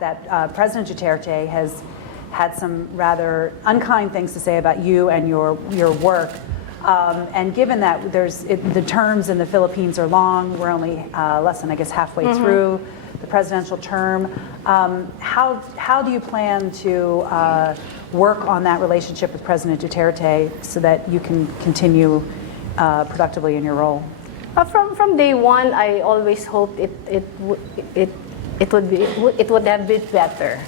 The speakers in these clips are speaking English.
that President Duterte has had some rather unkind things to say about you and your work. And given that the terms in the Philippines are long, we're only less than, I guess, halfway through the presidential term. How do you plan to work on that relationship with President Duterte so that you can continue productively in your role? From day one, I always hoped it would have been better.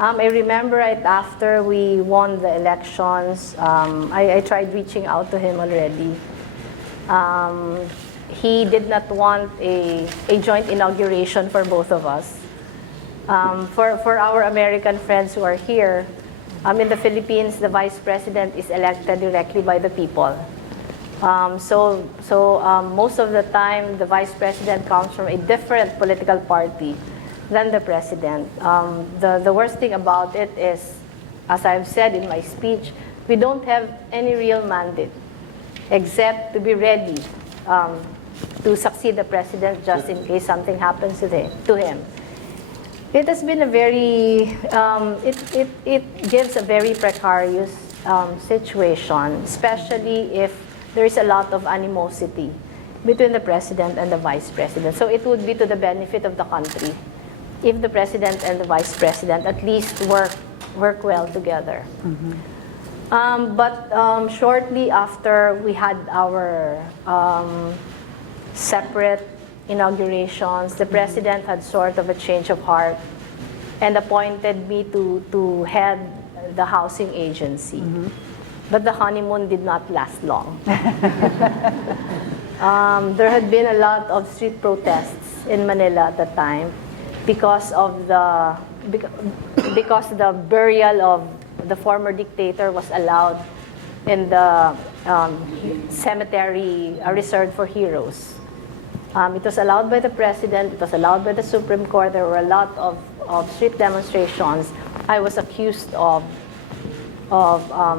I remember right after we won the elections, I tried reaching out to him already. He did not want a joint inauguration for both of us. For our American friends who are here, in the Philippines, the Vice President is elected directly by the people. So most of the time, the Vice President comes from a different political party than the President. The worst thing about it is, as I've said in my speech, we don't have any real mandate except to be ready to succeed the President just in case something happens to him. It has been a very, it gives a very precarious situation, especially if there is a lot of animosity between the President and the Vice President. So it would be to the benefit of the country if the President and the Vice President at least work well together. But shortly after we had our separate inaugurations, the President had sort of a change of heart and appointed me to head the housing agency. But the honeymoon did not last long. There had been a lot of street protests in Manila at the time because the burial of the former dictator was allowed in the cemetery reserved for heroes. It was allowed by the President, it was allowed by the Supreme Court. There were a lot of street demonstrations. I was accused of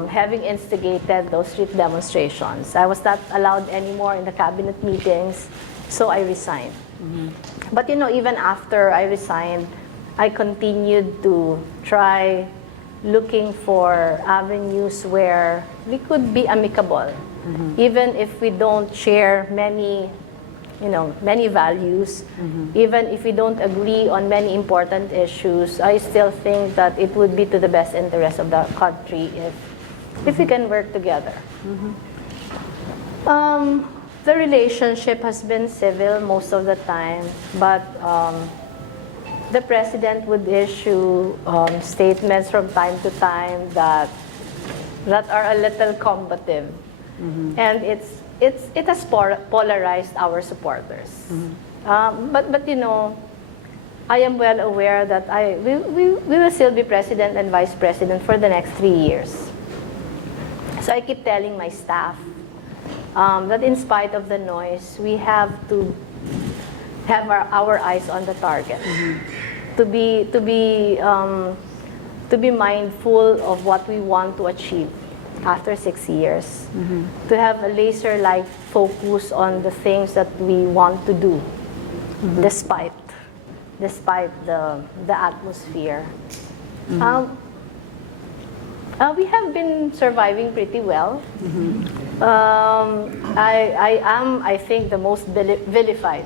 having instigated those street demonstrations. I was not allowed anymore in the cabinet meetings, so I resigned. But even after I resigned, I continued to try looking for avenues where we could be amicable, even if we don't share many values, even if we don't agree on many important issues. I still think that it would be to the best interest of the country if we can work together. The relationship has been civil most of the time, but the President would issue statements from time to time that are a little combative, and it has polarized our supporters. But I am well aware that we will still be President and Vice President for the next 3 years. So I keep telling my staff that in spite of the noise, we have to have our eyes on the target, to be mindful of what we want to achieve after 6 years, to have a laser-like focus on the things that we want to do, despite the atmosphere. We have been surviving pretty well. I think, the most vilified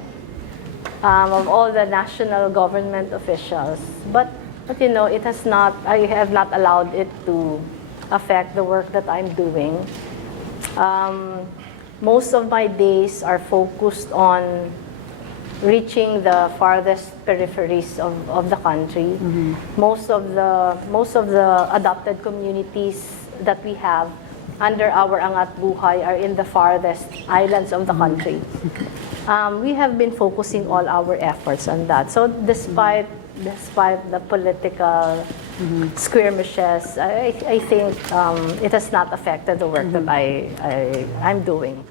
of all the national government officials. But it has not. I have not allowed it to affect the work that I'm doing. Most of my days are focused on reaching the farthest peripheries of the country. Most of the adopted communities that we have under our Angat Buhay are in the farthest islands of the country. We have been focusing all our efforts on that. So despite the political skirmishes, I think it has not affected the work that I'm doing.